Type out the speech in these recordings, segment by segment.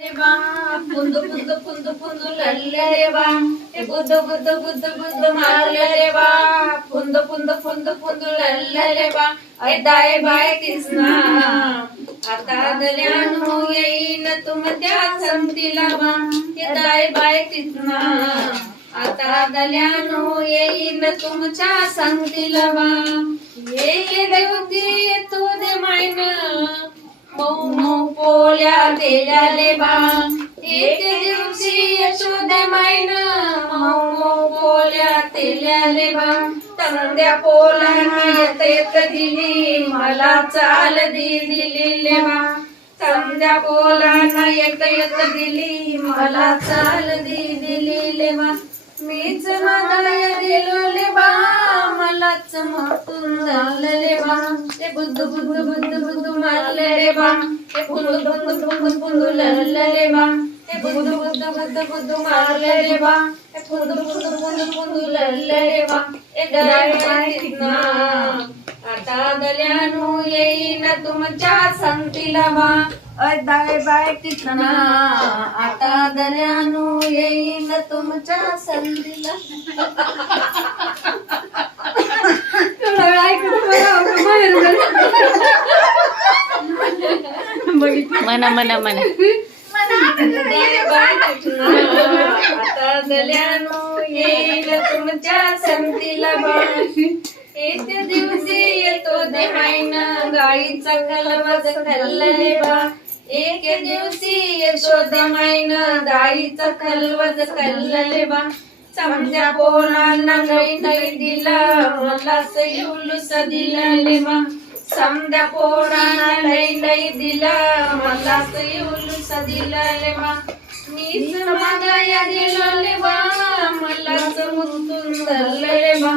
रे बा पुंदू पुंदू पुंदू पुंदू लल्ले रे बा ए बुद्ध बुद्ध बुद्ध बुद्ध मारले रे बा पुंदू पुंदू पुंदू पुंदू लल्ले रे बा ए दाय बाय कृष्णा आता दल्यानो येईन तुमच्या संगतीला बा ए दाय बाय कृष्णा आता दल्यानो येईन तुमच्या संगतीला बा ये देवती तू दे मायन मऊ मऊ पोल्या दिल्याले बा एक दिवशी यशोदे मायन मऊ मऊ पोल्या दिल्याले बा तंद्या पोलांना येत येत दिली मला चाल दिलेले बा तंद्या पोलांना येत येत दिली मला चाल दिलेले बा मीच मदाय दिलोले बा मलाच मोठून झालेले बा ते बुद्ध बुद्ध बुद्ध बुद्ध मारले रे बा ते पुंदू पुंदू पुंदू पुंदू लल्ले बा ते बुद्ध बुद्ध बुद्ध बुद्ध मारले रे बा ते पुंदू पुंदू पुंदू पुंदू लल्ले रे बा ए दाय बाय कृष्णा आता दल्यानो येईन तुमच्या संगतीला बा दाय बाय कृष्णा आता दल्यानो येईन तुमच्या संगतीला म्हणा म्हणा म्हणा आता दल्यानो येईल तुमच्या संगतीला बा एक दिवशी येतो देहायन गाईचा कलवज खाल्ले बा एक दिवशी येतो देहायन गाईचा कलवज खाल्ले बा समजा पोरांना नाही नाही दिला मला उलूस दिले बा समजा पोरांना नाही नाही दिला मला उलूस दिले बा मीच मागाया दिले बा मलाच मुतून धरले बा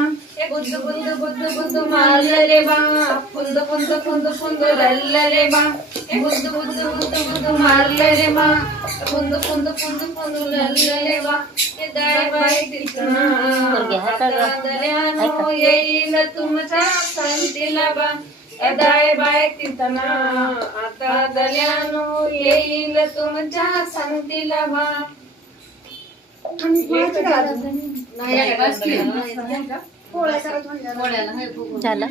बुद्ध बुद्ध बुद्ध बुद्ध मारले रे बा पुंद पुंद पुंद पुंद रल्ले रे बा बुद्ध बुद्ध बुद्ध बुद्ध मारले रे बा पुंद पुंद पुंद पुंद रल्ले रे बा हे दाय बाय कृष्णा दल्यानो येईल तुमच्या संगतीला बा हे दाय बाय कृष्णा आता दल्यानो येईल तुमच्या संगतीला बा झालं